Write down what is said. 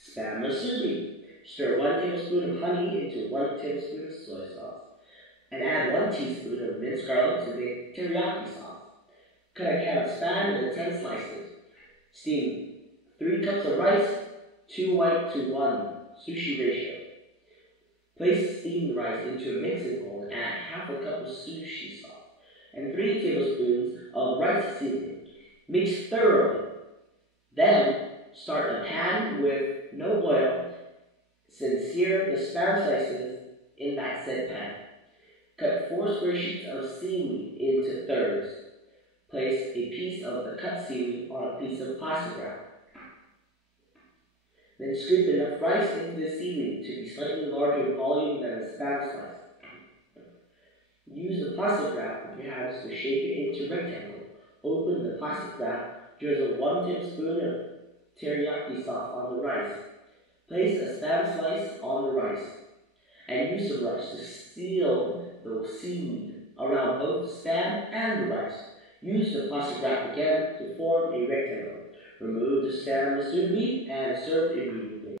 Spam musubi. Stir 1 tablespoon of honey into 1 tablespoon of soy sauce, and add 1 teaspoon of minced garlic to make teriyaki sauce. Cut a can of spam into 10 slices. Steam 3 cups of rice, 2 white to 1 sushi ratio. Place steamed rice into a mixing bowl and add half a cup of sushi sauce and 3 tablespoons of rice seasoning. Mix thoroughly. Then start a pan with no oil. Sear the spam slices in that said pan. Cut 4 square sheets of seaweed into thirds. Place a piece of the cut seaweed on a piece of pasta wrap. Then scrape enough rice into the seaweed to be slightly larger in volume than the spam slice. Use the plastic wrap with your hands to shape it into rectangle. Open the plastic wrap, drizzle 1 tablespoon of teriyaki sauce on the rice. Place a spam slice on the rice, and use the rice to seal the seaweed around both the spam and the rice. Use the plastic wrap again to form a rectangle. Remove the spam musubi and serve immediately.